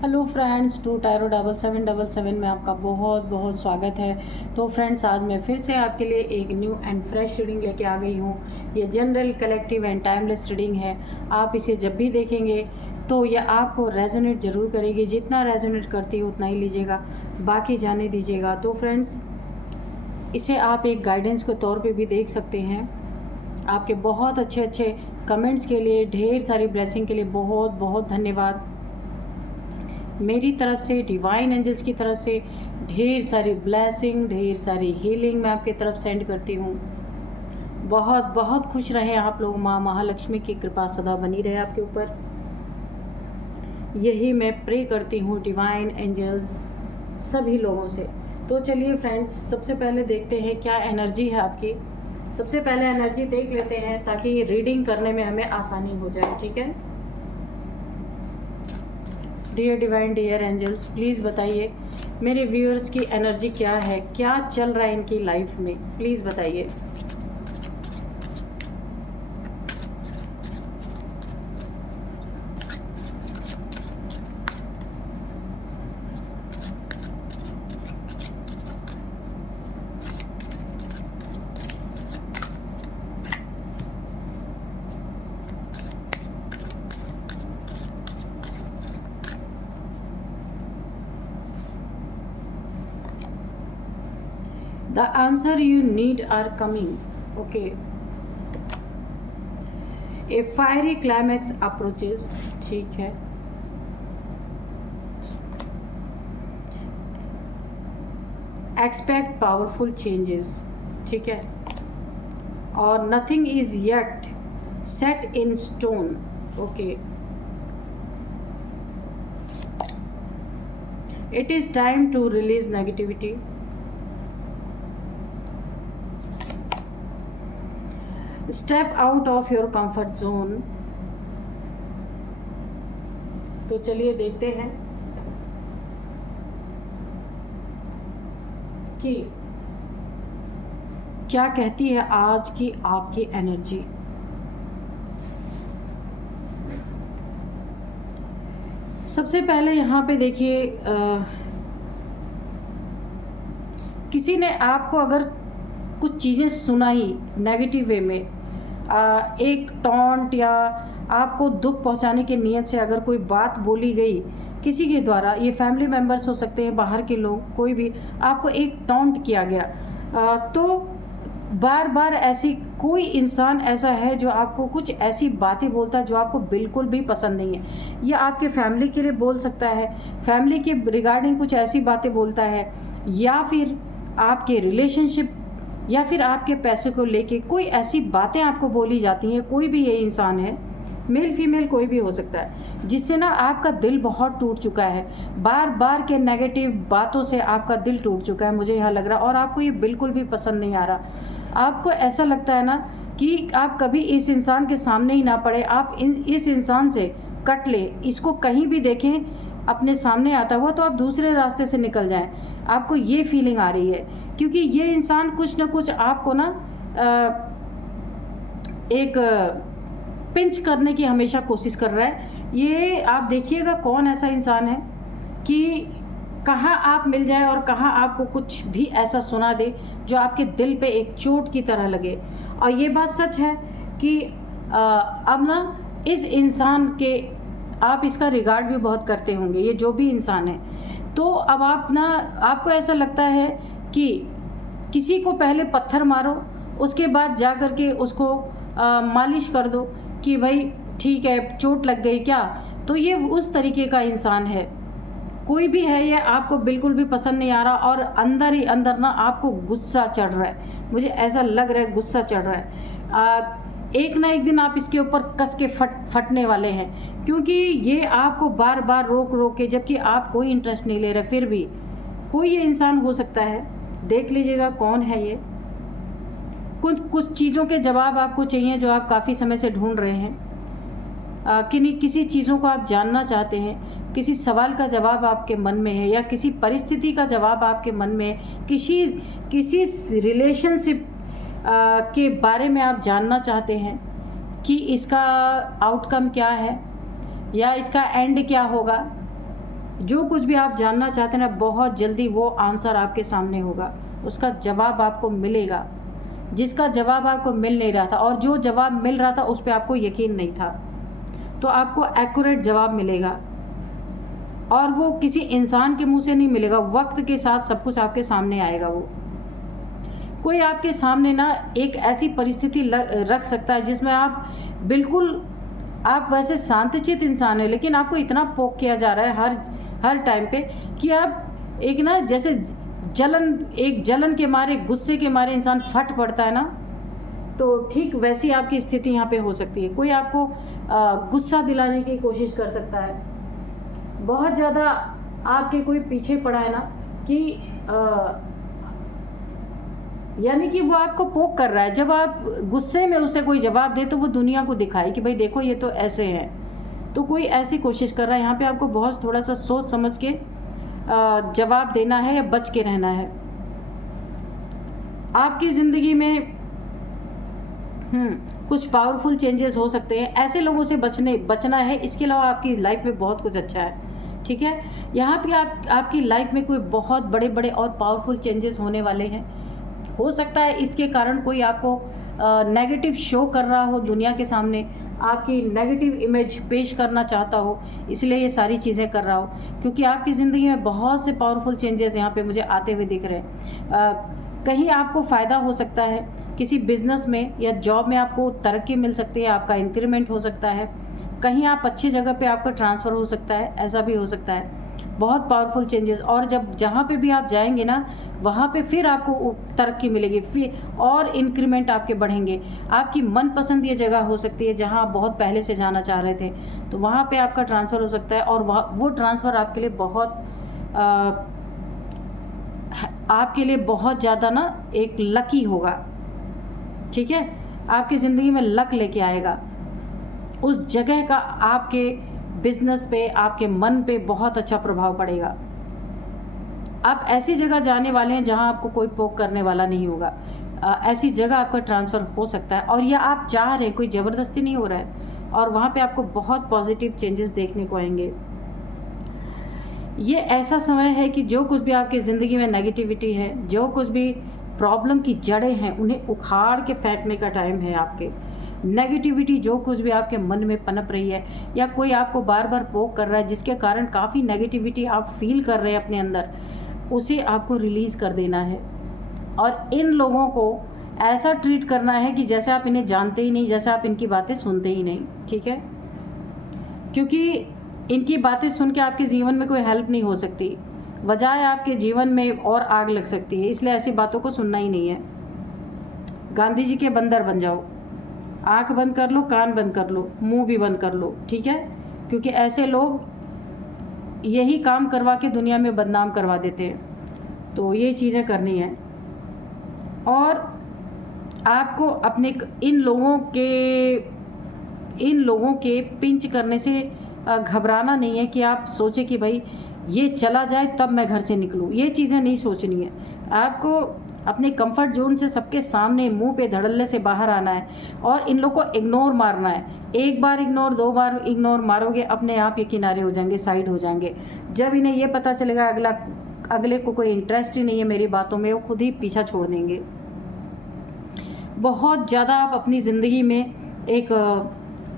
Hello friends, to टायरो 7777 में आपका बहुत बहुत स्वागत है। तो फ्रेंड्स, आज मैं फिर से आपके लिए एक न्यू एंड फ्रेश रीडिंग लेके आ गई हूँ। ये general, collective and timeless reading है। आप इसे जब भी देखेंगे तो यह आपको रेजोनेट ज़रूर करेगी। जितना रेजोनेट करती है उतना ही लीजिएगा, बाकी जाने दीजिएगा। तो फ्रेंड्स, इसे आप एक गाइडेंस के तौर पे भी देख सकते हैं। आपके बहुत अच्छे अच्छे कमेंट्स के लिए, ढेर सारी ब्लेसिंग के लिए बहुत बहुत धन्यवाद। मेरी तरफ से, डिवाइन एंजल्स की तरफ से ढेर सारी ब्लेसिंग, ढेर सारी हीलिंग मैं आपकी तरफ सेंड करती हूँ। बहुत बहुत खुश रहें आप लोग। माँ महालक्ष्मी की कृपा सदा बनी रहे आपके ऊपर, यही मैं प्रे करती हूँ डिवाइन एंजल्स सभी लोगों से। तो चलिए फ्रेंड्स, सबसे पहले देखते हैं क्या एनर्जी है आपकी। सबसे पहले एनर्जी देख लेते हैं ताकि रीडिंग करने में हमें आसानी हो जाए, ठीक है। Dear divine, dear angels, please बताइए मेरे व्यूअर्स की एनर्जी क्या है, क्या चल रहा है इनकी लाइफ में, प्लीज़ बताइए। The answer you need are coming. Okay. A fiery climax approaches. ठीक है। Expect powerful changes. ठीक है। और nothing is yet set in stone. Okay. It is time to release negativity. Step out of your comfort zone. तो चलिए देखते हैं कि क्या कहती है आज की आपकी एनर्जी। सबसे पहले यहाँ पे देखिए, किसी ने आपको अगर कुछ चीज़ें सुनाई नेगेटिव वे में, एक टॉन्ट या आपको दुख पहुंचाने की नीयत से अगर कोई बात बोली गई किसी के द्वारा, ये फैमिली मेम्बर्स हो सकते हैं, बाहर के लोग, कोई भी, आपको एक टॉन्ट किया गया, तो बार बार ऐसी कोई इंसान ऐसा है जो आपको कुछ ऐसी बातें बोलता है जो आपको बिल्कुल भी पसंद नहीं है। या आपके फैमिली के लिए बोल सकता है, फैमिली के रिगार्डिंग कुछ ऐसी बातें बोलता है, या फिर आपके रिलेशनशिप या फिर आपके पैसे को लेके कोई ऐसी बातें आपको बोली जाती हैं। कोई भी ये इंसान है, मेल फीमेल कोई भी हो सकता है, जिससे ना आपका दिल बहुत टूट चुका है। बार बार के नेगेटिव बातों से आपका दिल टूट चुका है, मुझे यहाँ लग रहा है, और आपको ये बिल्कुल भी पसंद नहीं आ रहा। आपको ऐसा लगता है ना कि आप कभी इस इंसान के सामने ही ना पड़े, आप इस इंसान से कट ले, इसको कहीं भी देखें अपने सामने आता हुआ तो आप दूसरे रास्ते से निकल जाएं। आपको ये फीलिंग आ रही है क्योंकि ये इंसान कुछ ना कुछ आपको ना एक पिंच करने की हमेशा कोशिश कर रहा है। ये आप देखिएगा कौन ऐसा इंसान है कि कहाँ आप मिल जाए और कहाँ आपको कुछ भी ऐसा सुना दे जो आपके दिल पे एक चोट की तरह लगे। और ये बात सच है कि अब ना इस इंसान के आप इसका रिगार्ड भी बहुत करते होंगे, ये जो भी इंसान है। तो अब आप ना, आपको ऐसा लगता है कि किसी को पहले पत्थर मारो, उसके बाद जा कर के उसको मालिश कर दो कि भाई ठीक है, चोट लग गई क्या। तो ये उस तरीके का इंसान है, कोई भी है, ये आपको बिल्कुल भी पसंद नहीं आ रहा और अंदर ही अंदर ना आपको गुस्सा चढ़ रहा है। मुझे ऐसा लग रहा है गुस्सा चढ़ रहा है। एक ना एक दिन आप इसके ऊपर कस के फटने वाले हैं, क्योंकि ये आपको बार बार रोक रोक के, जबकि आप कोई इंटरेस्ट नहीं ले रहे, फिर भी कोई ये इंसान हो सकता है। देख लीजिएगा कौन है ये। कुछ चीज़ों के जवाब आपको चाहिए जो आप काफ़ी समय से ढूंढ रहे हैं। किसी चीज़ों को आप जानना चाहते हैं, किसी सवाल का जवाब आपके मन में है, या किसी परिस्थिति का जवाब आपके मन में है, किसी रिलेशनशिप के बारे में आप जानना चाहते हैं कि इसका आउटकम क्या है या इसका एंड क्या होगा। जो कुछ भी आप जानना चाहते हैं ना, बहुत जल्दी वो आंसर आपके सामने होगा, उसका जवाब आपको मिलेगा, जिसका जवाब आपको मिल नहीं रहा था और जो जवाब मिल रहा था उस पर आपको यकीन नहीं था, तो आपको एक्यूरेट जवाब मिलेगा। और वो किसी इंसान के मुंह से नहीं मिलेगा, वक्त के साथ सब कुछ आपके सामने आएगा। वो कोई आपके सामने ना एक ऐसी परिस्थिति रख सकता है जिसमें आप बिल्कुल, आप वैसे शांतचित्त इंसान है लेकिन आपको इतना पोक किया जा रहा है हर टाइम पे कि आप एक ना जैसे जलन के मारे, गुस्से के मारे इंसान फट पड़ता है ना, तो ठीक वैसी आपकी स्थिति यहाँ पे हो सकती है। कोई आपको गुस्सा दिलाने की कोशिश कर सकता है, बहुत ज़्यादा आपके कोई पीछे पड़ा है ना कि यानी कि वो आपको पोक कर रहा है। जब आप गुस्से में उसे कोई जवाब दे तो वो दुनिया को दिखाए कि भाई देखो ये तो ऐसे हैं, तो कोई ऐसी कोशिश कर रहा है। यहाँ पे आपको बहुत थोड़ा सा सोच समझ के जवाब देना है या बच के रहना है। आपकी ज़िंदगी में कुछ पावरफुल चेंजेस हो सकते हैं, ऐसे लोगों से बचना है। इसके अलावा आपकी लाइफ में बहुत कुछ अच्छा है, ठीक है। यहाँ पे आपकी लाइफ में कोई बहुत बड़े बड़े और पावरफुल चेंजेस होने वाले हैं। हो सकता है इसके कारण कोई आपको नेगेटिव शो कर रहा हो, दुनिया के सामने आपकी नेगेटिव इमेज पेश करना चाहता हो, इसलिए ये सारी चीज़ें कर रहा हो। क्योंकि आपकी ज़िंदगी में बहुत से पावरफुल चेंजेस यहाँ पे मुझे आते हुए दिख रहे हैं। कहीं आपको फ़ायदा हो सकता है, किसी बिजनेस में या जॉब में आपको तरक्की मिल सकती है, आपका इंक्रीमेंट हो सकता है, कहीं आप अच्छी जगह पे आपका ट्रांसफ़र हो सकता है, ऐसा भी हो सकता है। बहुत पावरफुल चेंजेस। और जब जहाँ पे भी आप जाएंगे ना, वहाँ पे फिर आपको तरक्की मिलेगी, फिर और इंक्रीमेंट आपके बढ़ेंगे। आपकी मनपसंद ये जगह हो सकती है जहाँ आप बहुत पहले से जाना चाह रहे थे, तो वहाँ पे आपका ट्रांसफ़र हो सकता है। और वो ट्रांसफ़र आपके लिए बहुत ज़्यादा ना एक लकी होगा, ठीक है। आपकी ज़िंदगी में लक लेके आएगा। उस जगह का आपके बिजनेस पे, आपके मन पे बहुत अच्छा प्रभाव पड़ेगा। आप ऐसी जगह जाने वाले हैं जहां आपको कोई पोक करने वाला नहीं होगा। ऐसी जगह आपका ट्रांसफ़र हो सकता है, और यह आप चाह रहे हैं, कोई ज़बरदस्ती नहीं हो रहा है। और वहाँ पे आपको बहुत पॉजिटिव चेंजेस देखने को आएंगे। ये ऐसा समय है कि जो कुछ भी आपकी ज़िंदगी में नेगेटिविटी है, जो कुछ भी प्रॉब्लम की जड़ें हैं, उन्हें उखाड़ के फेंकने का टाइम है। आपके नेगेटिविटी जो कुछ भी आपके मन में पनप रही है, या कोई आपको बार बार पोक कर रहा है जिसके कारण काफ़ी नेगेटिविटी आप फील कर रहे हैं अपने अंदर, उसे आपको रिलीज़ कर देना है। और इन लोगों को ऐसा ट्रीट करना है कि जैसे आप इन्हें जानते ही नहीं, जैसे आप इनकी बातें सुनते ही नहीं, ठीक है। क्योंकि इनकी बातें सुन के आपके जीवन में कोई हेल्प नहीं हो सकती, बजाय आपके जीवन में और आग लग सकती है। इसलिए ऐसी बातों को सुनना ही नहीं है। गांधी जी के बंदर बन जाओ, आंख बंद कर लो, कान बंद कर लो, मुंह भी बंद कर लो, ठीक है। क्योंकि ऐसे लोग यही काम करवा के दुनिया में बदनाम करवा देते हैं। तो ये चीज़ें करनी है। और आपको अपने इन लोगों के पिंच करने से घबराना नहीं है कि आप सोचे कि भाई ये चला जाए तब मैं घर से निकलूँ। ये चीज़ें नहीं सोचनी है। आपको अपने कंफर्ट जोन से सबके सामने मुंह पे धड़ल्ले से बाहर आना है और इन लोग को इग्नोर मारना है। एक बार इग्नोर, दो बार इग्नोर मारोगे, अपने आप ये किनारे हो जाएंगे, साइड हो जाएंगे। जब इन्हें ये पता चलेगा अगले को कोई इंटरेस्ट ही नहीं है मेरी बातों में, वो खुद ही पीछा छोड़ देंगे। बहुत ज़्यादा आप अपनी ज़िंदगी में एक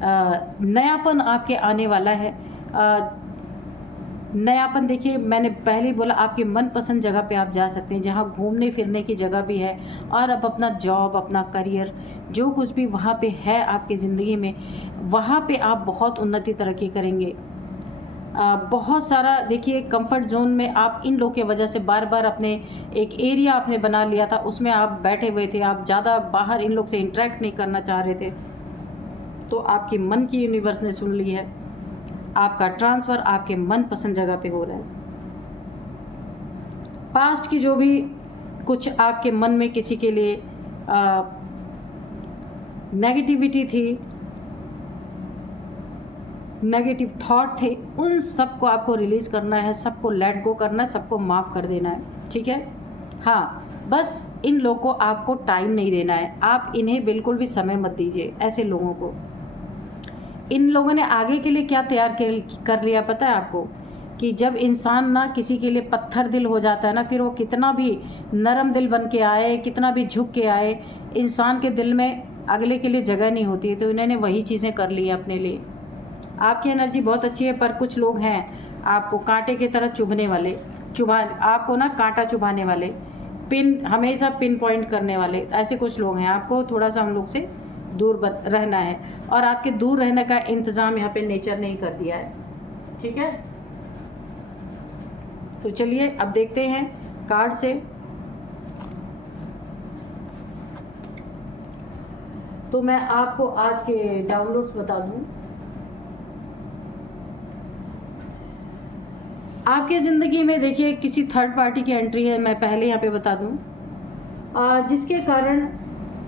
नयापन आपके आने वाला है। नयापन देखिए, मैंने पहले ही बोला, आपकी मनपसंद जगह पे आप जा सकते हैं जहाँ घूमने फिरने की जगह भी है, और अब अपना जॉब, अपना करियर, जो कुछ भी वहाँ पे है आपकी ज़िंदगी में, वहाँ पे आप बहुत उन्नति तरक्की करेंगे। बहुत सारा देखिए कंफर्ट जोन में आप इन लोगों की वजह से बार बार अपने एक एरिया आपने बना लिया था, उसमें आप बैठे हुए थे, आप ज़्यादा बाहर इन लोग से इंटरेक्ट नहीं करना चाह रहे थे, तो आपकी मन की यूनिवर्स ने सुन ली है। आपका ट्रांसफ़र आपके मनपसंद जगह पे हो रहा है। पास्ट की जो भी कुछ आपके मन में किसी के लिए नेगेटिविटी थी, नेगेटिव थॉट थे, उन सबको आपको रिलीज़ करना है, सबको लेट गो करना है, सबको माफ़ कर देना है, ठीक है। हाँ, बस इन लोगों को आपको टाइम नहीं देना है। आप इन्हें बिल्कुल भी समय मत दीजिए, ऐसे लोगों को। इन लोगों ने आगे के लिए क्या तैयार कर लिया पता है आपको, कि जब इंसान ना किसी के लिए पत्थर दिल हो जाता है ना, फिर वो कितना भी नरम दिल बन के आए, कितना भी झुक के आए, इंसान के दिल में अगले के लिए जगह नहीं होती है। तो इन्होंने वही चीज़ें कर ली है अपने लिए। आपकी एनर्जी बहुत अच्छी है, पर कुछ लोग हैं आपको कांटे की तरह चुभने वाले, आपको ना कांटा चुभाने वाले, हमेशा पिन पॉइंट करने वाले, ऐसे कुछ लोग हैं। आपको थोड़ा सा हम लोग से दूर रहना है, और आपके दूर रहने का इंतज़ाम यहाँ पे नेचर ने ही कर दिया है। ठीक है, तो चलिए अब देखते हैं कार्ड से। तो मैं आपको आज के डाउनलोड्स बता दूं। आपके ज़िंदगी में देखिए किसी थर्ड पार्टी की एंट्री है, मैं पहले यहाँ पे बता दूं, जिसके कारण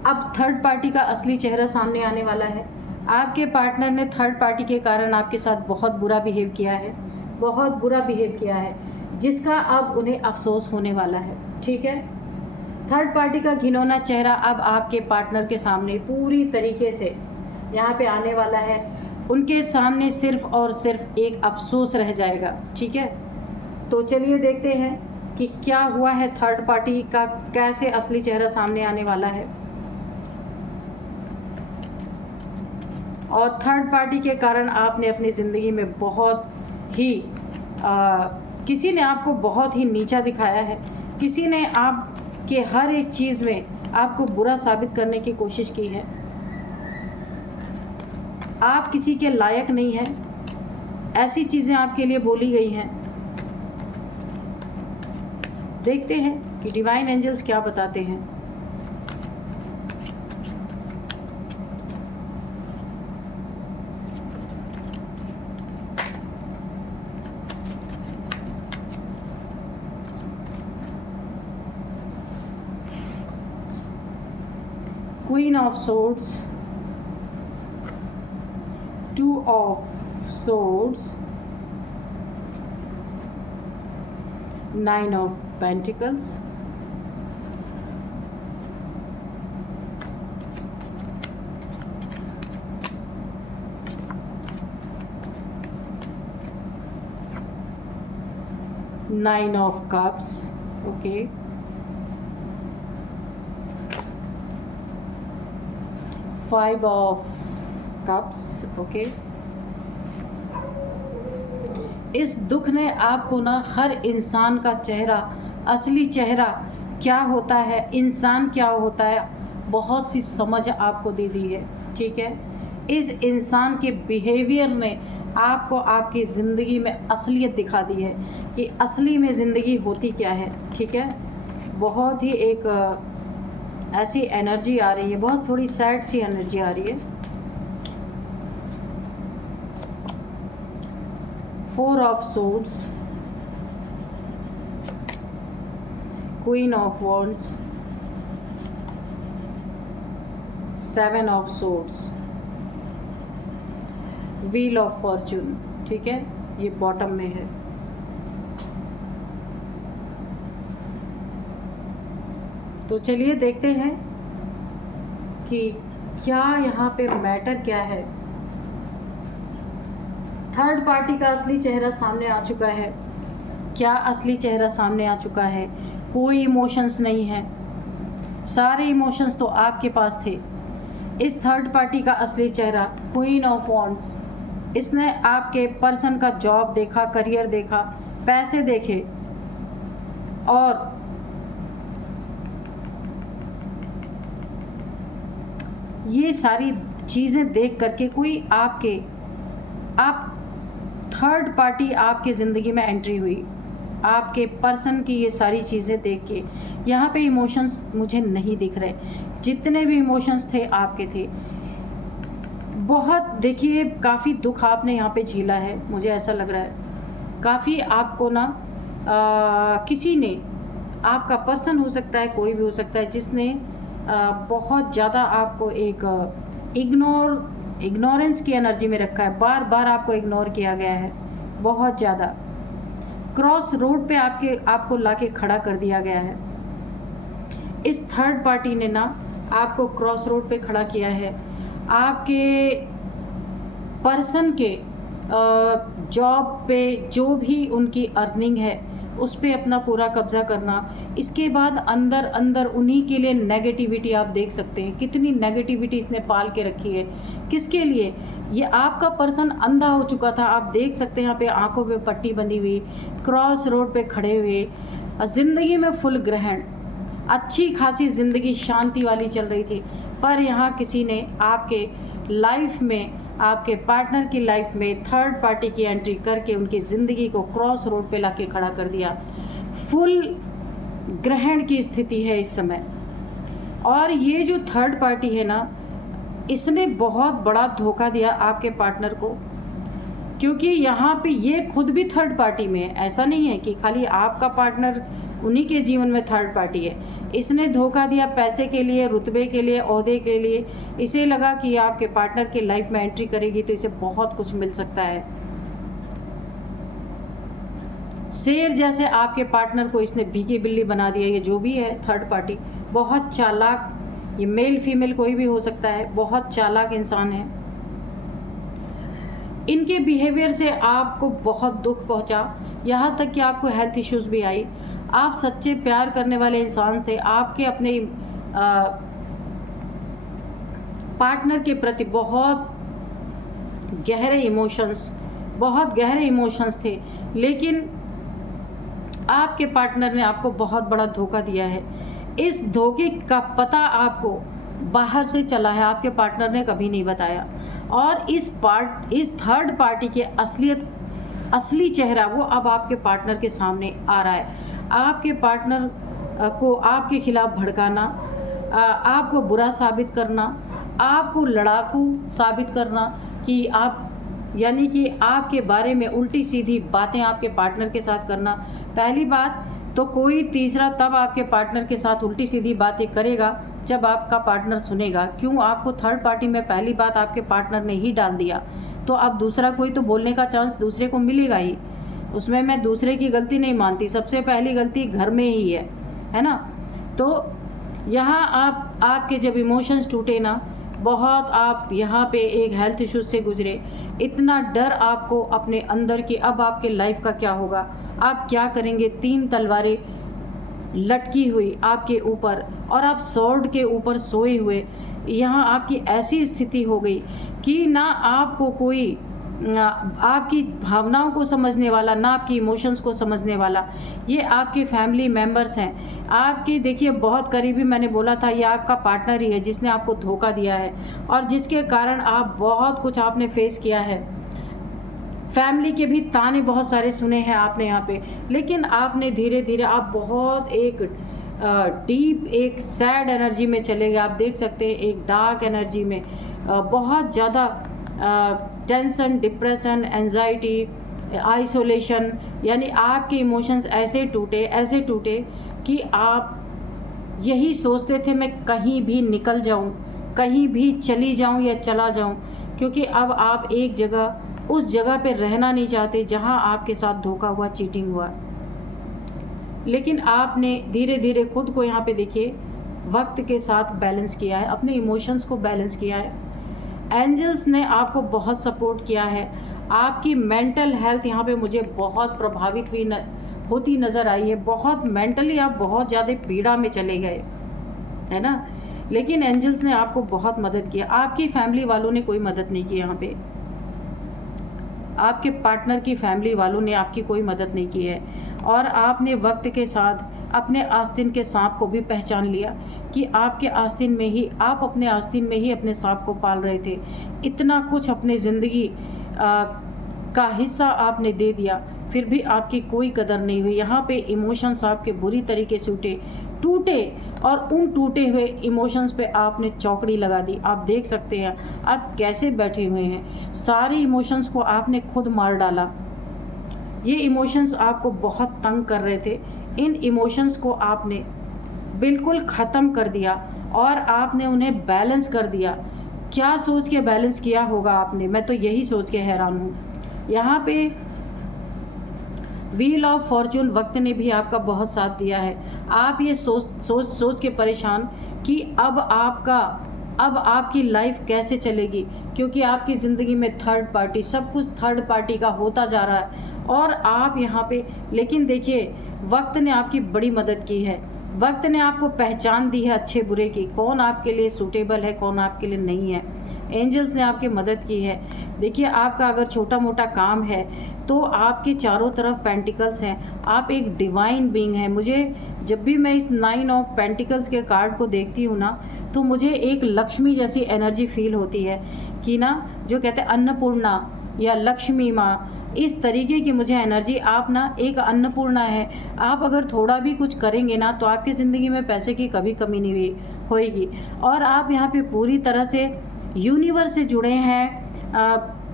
अब थर्ड पार्टी का असली चेहरा सामने आने वाला है। आपके पार्टनर ने थर्ड पार्टी के कारण आपके साथ बहुत बुरा बिहेव किया है, बहुत बुरा बिहेव किया है, जिसका अब उन्हें अफसोस होने वाला है। ठीक है, थर्ड पार्टी का घिनौना चेहरा अब आपके पार्टनर के सामने पूरी तरीके से यहाँ पे आने वाला है। उनके सामने सिर्फ और सिर्फ एक अफसोस रह जाएगा। ठीक है, तो चलिए देखते हैं कि क्या हुआ है, थर्ड पार्टी का कैसे असली चेहरा सामने आने वाला है, और थर्ड पार्टी के कारण आपने अपनी ज़िंदगी में बहुत ही किसी ने आपको बहुत ही नीचा दिखाया है, किसी ने आपके हर एक चीज़ में आपको बुरा साबित करने की कोशिश की है। आप किसी के लायक नहीं हैं, ऐसी चीज़ें आपके लिए बोली गई हैं। देखते हैं कि डिवाइन एंजल्स क्या बताते हैं। Queen of swords, two of swords, 9 of Pentacles, Nine of Cups, okay, 5 of Cups, okay। इस दुख ने आपको ना हर इंसान का चेहरा, असली चेहरा क्या होता है, इंसान क्या होता है, बहुत सी समझ आपको दे दी है। ठीक है, इस इंसान के बिहेवियर ने आपको आपकी ज़िंदगी में असलियत दिखा दी है कि असली में ज़िंदगी होती क्या है। ठीक है, बहुत ही एक ऐसी एनर्जी आ रही है, बहुत थोड़ी सैड सी एनर्जी आ रही है। 4 of Swords, Queen of Wands, 7 of Swords, Wheel of Fortune। ठीक है, ये बॉटम में है। तो चलिए देखते हैं कि क्या यहाँ पे मैटर क्या है। थर्ड पार्टी का असली चेहरा सामने आ चुका है। क्या असली चेहरा सामने आ चुका है? कोई इमोशंस नहीं है, सारे इमोशंस तो आपके पास थे। इस थर्ड पार्टी का असली चेहरा क्वीन ऑफ वॉन्ड्स, इसने आपके पर्सन का जॉब देखा, करियर देखा, पैसे देखे, और ये सारी चीज़ें देख करके कोई आप थर्ड पार्टी आपके ज़िंदगी में एंट्री हुई। आपके पर्सन की ये सारी चीज़ें देख के यहाँ पे इमोशंस मुझे नहीं दिख रहे। जितने भी इमोशंस थे आपके थे। बहुत देखिए, काफ़ी दुख आपने यहाँ पे झेला है, मुझे ऐसा लग रहा है। काफ़ी आपको ना किसी ने, आपका पर्सन हो सकता है, कोई भी हो सकता है, जिसने बहुत ज़्यादा आपको एक इग्नोरेंस की एनर्जी में रखा है। बार बार आपको इग्नोर किया गया है, बहुत ज़्यादा। क्रॉस रोड पे आपको लाके खड़ा कर दिया गया है। इस थर्ड पार्टी ने ना आपको क्रॉस रोड पे खड़ा किया है। आपके पर्सन के जॉब पे जो भी उनकी अर्निंग है उस पे अपना पूरा कब्जा करना। इसके बाद अंदर अंदर उन्हीं के लिए नेगेटिविटी आप देख सकते हैं, कितनी नेगेटिविटी इसने पाल के रखी है। किसके लिए? ये आपका पर्सन अंधा हो चुका था, आप देख सकते हैं यहाँ पे आंखों पे पट्टी बंधी हुई, क्रॉस रोड पे खड़े हुए, ज़िंदगी में फुल ग्रहण, अच्छी खासी ज़िंदगी शांति वाली चल रही थी, पर यहाँ किसी ने आपके लाइफ में, आपके पार्टनर की लाइफ में थर्ड पार्टी की एंट्री करके उनकी ज़िंदगी को क्रॉस रोड पे लाके खड़ा कर दिया। फुल ग्रहण की स्थिति है इस समय। और ये जो थर्ड पार्टी है ना, इसने बहुत बड़ा धोखा दिया आपके पार्टनर को, क्योंकि यहाँ पे ये खुद भी थर्ड पार्टी में है। ऐसा नहीं है कि खाली आपका पार्टनर उन्हीं के जीवन में थर्ड पार्टी है। इसने धोखा दिया पैसे के लिए, रुतबे के लिए, ओहदे के लिए। इसे लगा कि आपके पार्टनर की लाइफ में एंट्री करेगी तो इसे बहुत कुछ मिल सकता है। शेर जैसे आपके पार्टनर को इसने भीगी बिल्ली बना दिया। ये जो भी है थर्ड पार्टी बहुत चालाक, ये मेल फीमेल कोई भी हो सकता है, बहुत चालाक इंसान है। इनके बिहेवियर से आपको बहुत दुख पहुंचा, यहाँ तक कि आपको हेल्थ इश्यूज भी आई। आप सच्चे प्यार करने वाले इंसान थे, आपके अपने पार्टनर के प्रति बहुत गहरे इमोशंस थे, लेकिन आपके पार्टनर ने आपको बहुत बड़ा धोखा दिया है। इस धोखे का पता आपको बाहर से चला है, आपके पार्टनर ने कभी नहीं बताया। और इस थर्ड पार्टी के असली चेहरा वो अब आपके पार्टनर के सामने आ रहा है। आपके पार्टनर को आपके खिलाफ भड़काना, आपको बुरा साबित करना, आपको लड़ाकू साबित करना, कि आप, यानी कि आपके बारे में उल्टी सीधी बातें आपके पार्टनर के साथ करना। पहली बात तो कोई तीसरा तब आपके पार्टनर के साथ उल्टी सीधी बातें करेगा जब आपका पार्टनर सुनेगा। क्यों? आपको थर्ड पार्टी में पहली बात आपके पार्टनर ने ही डाल दिया, तो अब दूसरा कोई तो बोलने का चांस दूसरे को मिलेगा ही। उसमें मैं दूसरे की गलती नहीं मानती, सबसे पहली गलती घर में ही है ना। तो यहाँ आपके जब इमोशंस टूटे ना, बहुत आप यहाँ पे एक हेल्थ इश्यूज से गुजरे, इतना डर आपको अपने अंदर की अब आपके लाइफ का क्या होगा, आप क्या करेंगे। 3 तलवारें लटकी हुई आपके ऊपर और आप स्वॉर्ड के ऊपर सोए हुए, यहाँ आपकी ऐसी स्थिति हो गई कि ना आपको कोई आपकी भावनाओं को समझने वाला, ना आपकी इमोशंस को समझने वाला। ये आपके फैमिली मेम्बर्स हैं, आपके देखिए बहुत करीबी, मैंने बोला था ये आपका पार्टनर ही है जिसने आपको धोखा दिया है और जिसके कारण आप बहुत कुछ आपने फेस किया है। फैमिली के भी ताने बहुत सारे सुने हैं आपने यहाँ पे, लेकिन आपने धीरे धीरे आप बहुत एक डीप, एक सैड एनर्जी में चले गए। आप देख सकते हैं एक डार्क एनर्जी में, बहुत ज़्यादा टेंशन, डिप्रेशन, एंजाइटी, आइसोलेशन, यानी आपके इमोशंस ऐसे टूटे कि आप यही सोचते थे मैं कहीं भी निकल जाऊं, कहीं भी चली जाऊं या चला जाऊं, क्योंकि अब आप एक जगह, उस जगह पे रहना नहीं चाहते जहां आपके साथ धोखा हुआ, चीटिंग हुआ। लेकिन आपने धीरे धीरे खुद को यहाँ पे देखिए वक्त के साथ बैलेंस किया है, अपने इमोशंस को बैलेंस किया है। एंजल्स ने आपको बहुत सपोर्ट किया है। आपकी मेंटल हेल्थ यहाँ पे मुझे बहुत प्रभावित होती नज़र आई है। बहुत मेंटली आप बहुत ज़्यादा पीड़ा में चले गए, है ना, लेकिन एंजल्स ने आपको बहुत मदद किया। आपकी फैमिली वालों ने कोई मदद नहीं की यहाँ पे, आपके पार्टनर की फैमिली वालों ने आपकी कोई मदद नहीं की है। और आपने वक्त के साथ अपने आस्तीन के सांप को भी पहचान लिया कि आपके आस्तीन में ही, आप अपने आस्तीन में ही अपने सांप को पाल रहे थे। इतना कुछ अपने ज़िंदगी का हिस्सा आपने दे दिया, फिर भी आपकी कोई कदर नहीं हुई। यहाँ पे इमोशंस आपके बुरी तरीके से टूटे और उन टूटे हुए इमोशंस पे आपने चौकड़ी लगा दी। आप देख सकते हैं आप कैसे बैठे हुए हैं, सारे इमोशंस को आपने खुद मार डाला। ये इमोशंस आपको बहुत तंग कर रहे थे, इन इमोशंस को आपने बिल्कुल ख़त्म कर दिया और आपने उन्हें बैलेंस कर दिया। क्या सोच के बैलेंस किया होगा आपने, मैं तो यही सोच के हैरान हूँ। यहाँ पे व्हील ऑफ फॉर्चून, वक्त ने भी आपका बहुत साथ दिया है। आप ये सोच के परेशान कि अब आपका अब आपकी लाइफ कैसे चलेगी, क्योंकि आपकी ज़िंदगी में थर्ड पार्टी, सब कुछ थर्ड पार्टी का होता जा रहा है और आप यहाँ पे। लेकिन देखिए, वक्त ने आपकी बड़ी मदद की है, वक्त ने आपको पहचान दी है अच्छे बुरे की, कौन आपके लिए सूटेबल है, कौन आपके लिए नहीं है। एंजल्स ने आपकी मदद की है। देखिए, आपका अगर छोटा मोटा काम है तो आपके चारों तरफ पेंटिकल्स हैं, आप एक डिवाइन बीइंग हैं। मुझे जब भी मैं इस 9 ऑफ पेंटिकल्स के कार्ड को देखती हूँ ना, तो मुझे एक लक्ष्मी जैसी एनर्जी फील होती है कि ना, जो कहते हैं अन्नपूर्णा या लक्ष्मी माँ, इस तरीके की मुझे एनर्जी। आप ना एक अन्नपूर्णा है, आप अगर थोड़ा भी कुछ करेंगे ना तो आपकी ज़िंदगी में पैसे की कभी कमी नहीं होएगी। और आप यहाँ पे पूरी तरह से यूनिवर्स से जुड़े हैं,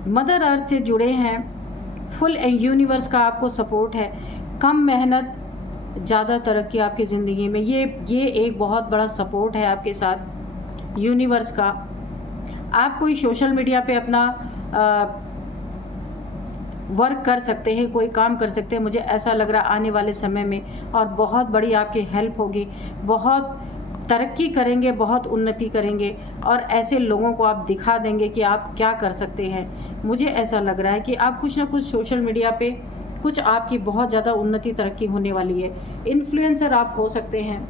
मदर अर्थ से जुड़े हैं, फुल यूनिवर्स का आपको सपोर्ट है। कम मेहनत, ज़्यादा तरक्की आपकी ज़िंदगी में, ये एक बहुत बड़ा सपोर्ट है आपके साथ यूनिवर्स का। आप कोई सोशल मीडिया पे अपना वर्क कर सकते हैं, कोई काम कर सकते हैं, मुझे ऐसा लग रहा आने वाले समय में, और बहुत बड़ी आपकी हेल्प होगी, बहुत तरक्की करेंगे, बहुत उन्नति करेंगे और ऐसे लोगों को आप दिखा देंगे कि आप क्या कर सकते हैं। मुझे ऐसा लग रहा है कि आप कुछ ना कुछ सोशल मीडिया पे कुछ आपकी बहुत ज़्यादा उन्नति तरक्की होने वाली है। इन्फ्लुएंसर आप हो सकते हैं,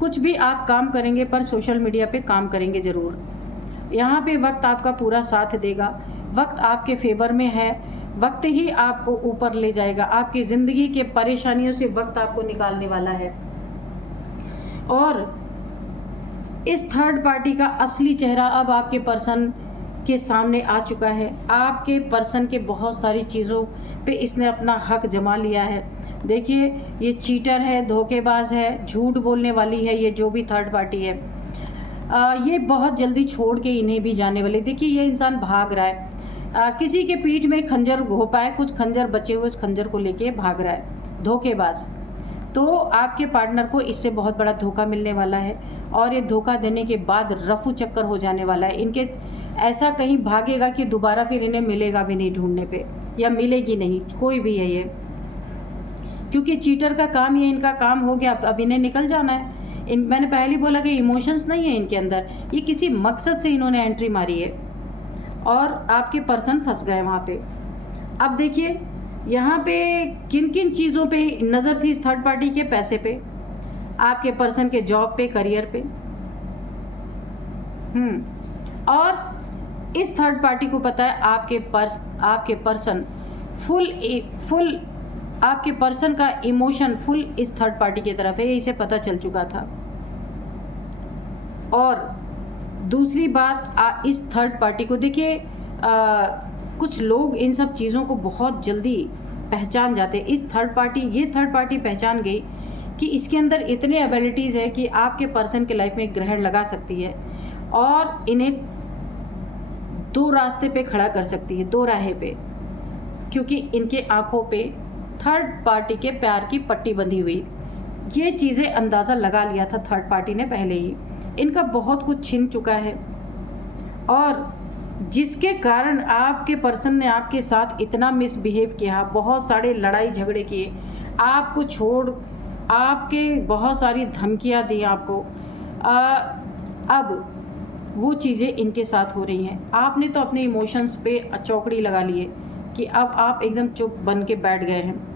कुछ भी आप काम करेंगे पर सोशल मीडिया पे काम करेंगे ज़रूर। यहाँ पे वक्त आपका पूरा साथ देगा, वक्त आपके फेवर में है, वक्त ही आपको ऊपर ले जाएगा, आपकी ज़िंदगी के परेशानियों से वक्त आपको निकालने वाला है। और इस थर्ड पार्टी का असली चेहरा अब आपके पर्सन के सामने आ चुका है। आपके पर्सन के बहुत सारी चीज़ों पे इसने अपना हक जमा लिया है। देखिए, ये चीटर है, धोखेबाज है, झूठ बोलने वाली है, ये जो भी थर्ड पार्टी है, ये बहुत जल्दी छोड़ के इन्हें भी जाने वाले। देखिए, ये इंसान भाग रहा है, किसी के पीठ में खंजर घोंपा है, कुछ खंजर बचे हुए, उस खंजर को लेके भाग रहा है, धोखेबाज। तो आपके पार्टनर को इससे बहुत बड़ा धोखा मिलने वाला है और ये धोखा देने के बाद रफू चक्कर हो जाने वाला है। इनके ऐसा कहीं भागेगा कि दोबारा फिर इन्हें मिलेगा भी नहीं ढूंढने पे, या मिलेगी नहीं, कोई भी है ये, क्योंकि चीटर का काम ये, इनका काम हो गया, अब इन्हें निकल जाना है। मैंने पहले ही बोला कि इमोशंस नहीं है इनके अंदर, ये किसी मकसद से इन्होंने एंट्री मारी है और आपके पर्सन फंस गए वहाँ पे। अब देखिए, यहाँ पे किन किन चीज़ों पे नज़र थी इस थर्ड पार्टी के? पैसे पे, आपके पर्सन के जॉब पे, करियर पे। और इस थर्ड पार्टी को पता है आपके पर्सन फुल आपके पर्सन का इमोशन फुल इस थर्ड पार्टी की तरफ है, इसे पता चल चुका था। और दूसरी बात, इस थर्ड पार्टी को देखिए, कुछ लोग इन सब चीज़ों को बहुत जल्दी पहचान जाते हैं। ये थर्ड पार्टी पहचान गई कि इसके अंदर इतने एबिलिटीज़ है कि आपके पर्सन के लाइफ में ग्रहण लगा सकती है और इन्हें दो रास्ते पे खड़ा कर सकती है, दो राहे पे, क्योंकि इनके आंखों पे थर्ड पार्टी के प्यार की पट्टी बंधी हुई। ये चीज़ें अंदाज़ा लगा लिया था थर्ड पार्टी ने पहले ही, इनका बहुत कुछ छिन चुका है और जिसके कारण आपके पर्सन ने आपके साथ इतना मिसबिहेव किया, बहुत सारे लड़ाई झगड़े किए, आपको छोड़, आपके बहुत सारी धमकियां दी आपको। अब वो चीज़ें इनके साथ हो रही हैं। आपने तो अपने इमोशंस पे चौकड़ी लगा लिए कि अब आप एकदम चुप बन के बैठ गए हैं।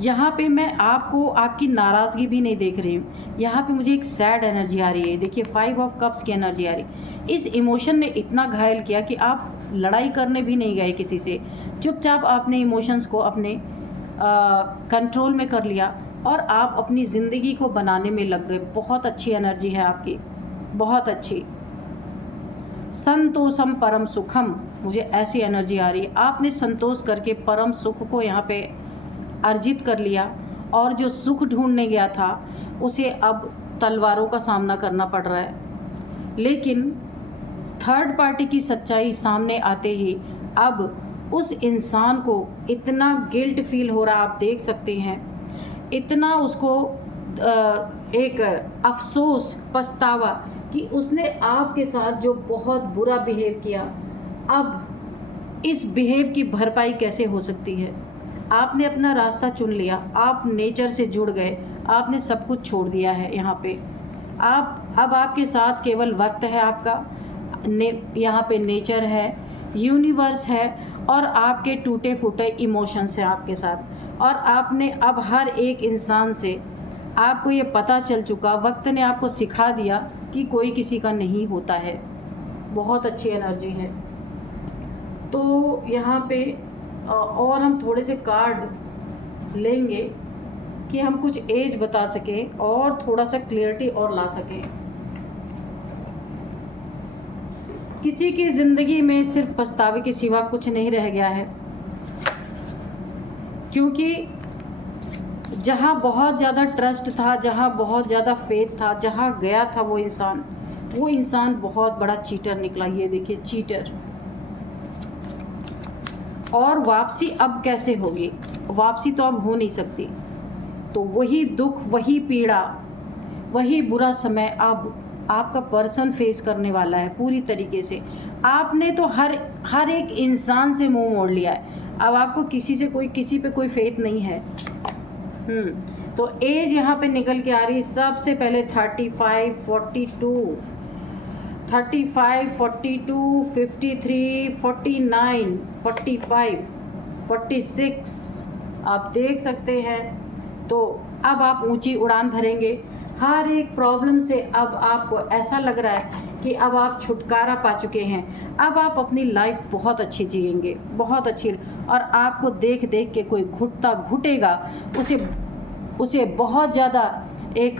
यहाँ पे मैं आपको आपकी नाराज़गी भी नहीं देख रही हूँ, यहाँ पे मुझे एक सैड एनर्जी आ रही है। देखिए, 5 ऑफ कप्स की एनर्जी आ रही। इस इमोशन ने इतना घायल किया कि आप लड़ाई करने भी नहीं गए किसी से, चुपचाप आपने इमोशंस को अपने कंट्रोल में कर लिया और आप अपनी ज़िंदगी को बनाने में लग गए। बहुत अच्छी एनर्जी है आपकी, बहुत अच्छी। संतोषम परम सुखम, मुझे ऐसी एनर्जी आ रही है। आपने संतोष करके परम सुख को यहाँ पे अर्जित कर लिया और जो सुख ढूंढने गया था उसे अब तलवारों का सामना करना पड़ रहा है। लेकिन थर्ड पार्टी की सच्चाई सामने आते ही अब उस इंसान को इतना गिल्ट फील हो रहा, आप देख सकते हैं, इतना उसको एक अफसोस, पछतावा कि उसने आपके साथ जो बहुत बुरा बिहेव किया, अब इस बिहेव की भरपाई कैसे हो सकती है। आपने अपना रास्ता चुन लिया, आप नेचर से जुड़ गए, आपने सब कुछ छोड़ दिया है यहाँ पे। अब आपके साथ केवल वक्त है आपका, यहाँ पे नेचर है, यूनिवर्स है और आपके टूटे फूटे इमोशंस हैं आपके साथ। और आपने अब हर एक इंसान से आपको ये पता चल चुका, वक्त ने आपको सिखा दिया कि कोई किसी का नहीं होता है। बहुत अच्छी एनर्जी है। तो यहाँ पे और हम थोड़े से कार्ड लेंगे कि हम कुछ एज बता सकें और थोड़ा सा क्लियरिटी और ला सकें। किसी की ज़िंदगी में सिर्फ पछतावे के सिवा कुछ नहीं रह गया है, क्योंकि जहाँ बहुत ज़्यादा ट्रस्ट था, जहाँ बहुत ज़्यादा फेथ था, जहाँ गया था वो इंसान बहुत बड़ा चीटर निकला। ये देखिए, चीटर। और वापसी अब कैसे होगी? वापसी तो अब हो नहीं सकती। तो वही दुख, वही पीड़ा, वही बुरा समय अब आपका पर्सन फेस करने वाला है पूरी तरीके से। आपने तो हर एक इंसान से मुंह मोड़ लिया है। अब आपको किसी पे कोई फेथ नहीं है। तो एज यहाँ पे निकल के आ रही है। सबसे पहले 35, 42, 53, 49, 45, 46 आप देख सकते हैं। तो अब आप ऊंची उड़ान भरेंगे। हर एक प्रॉब्लम से अब आपको ऐसा लग रहा है कि अब आप छुटकारा पा चुके हैं। अब आप अपनी लाइफ बहुत अच्छी जिएंगे, बहुत अच्छी। और आपको देख देख के कोई घुटेगा, उसे बहुत ज़्यादा एक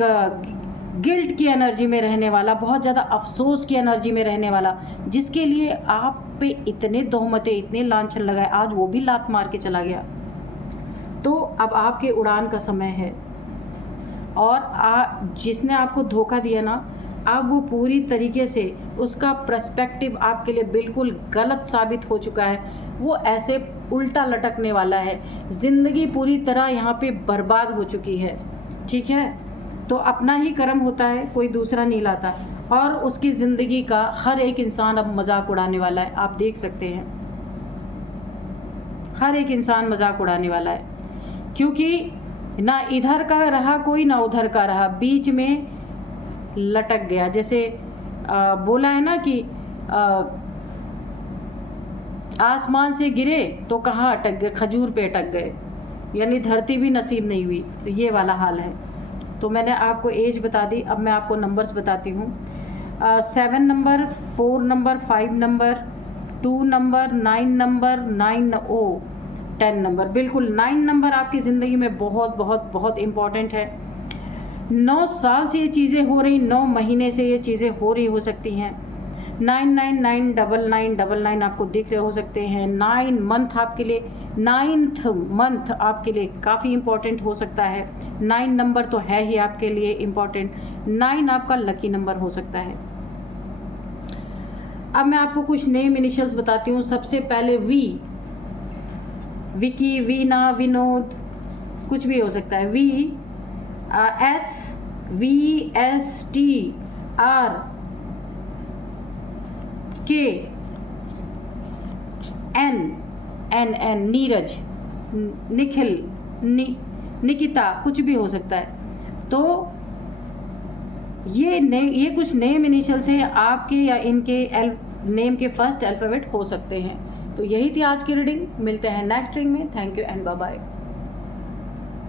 गिल्ट की एनर्जी में रहने वाला, बहुत ज़्यादा अफसोस की एनर्जी में रहने वाला, जिसके लिए आप पे इतने तोहमतें, इतने लांछन लगाए, आज वो भी लात मार के चला गया। तो अब आपके उड़ान का समय है। और जिसने आपको धोखा दिया ना, अब वो पूरी तरीके से उसका पर्सपेक्टिव आपके लिए बिल्कुल गलत साबित हो चुका है। वो ऐसे उल्टा लटकने वाला है। ज़िंदगी पूरी तरह यहाँ पे बर्बाद हो चुकी है। ठीक है, तो अपना ही कर्म होता है, कोई दूसरा नहीं लाता। और उसकी ज़िंदगी का हर एक इंसान अब मजाक उड़ाने वाला है। आप देख सकते हैं, हर एक इंसान मजाक उड़ाने वाला है, क्योंकि ना इधर का रहा कोई, ना उधर का रहा, बीच में लटक गया। जैसे बोला है ना कि आसमान से गिरे तो कहाँ अटक गए, खजूर पे अटक गए, यानी धरती भी नसीब नहीं हुई। तो ये वाला हाल है। तो मैंने आपको एज बता दी। अब मैं आपको नंबर्स बताती हूँ। 7 number, 4 number, 5 number, 2 number, 9 number, 10 number. बिल्कुल 9 नंबर आपकी ज़िंदगी में बहुत बहुत बहुत इम्पॉर्टेंट है। 9 साल से ये चीज़ें हो रही, 9 महीने से ये चीज़ें हो रही हो सकती हैं। 9999999 आपको दिख रहे हो सकते हैं। 9 मंथ आपके लिए, 9th मंथ आपके लिए काफ़ी इम्पॉर्टेंट हो सकता है। 9 नंबर तो है ही आपके लिए इम्पॉर्टेंट। 9 आपका लकी नंबर हो सकता है। अब मैं आपको कुछ नेम इनिशियल्स बताती हूँ। सबसे पहले वी, विकी, वीना, विनोद, कुछ भी हो सकता है। V, S, V, S, T, R, K, N, Neeraj, Nikhil, Nikita, कुछ भी हो सकता है। तो ये कुछ नेम इनिशियल्स हैं आपके या इनके नेम के फर्स्ट अल्फ़ाबेट हो सकते हैं। तो यही थी आज की रीडिंग। मिलते हैं नेक्स्ट रीडिंग में। Thank you and bye bye.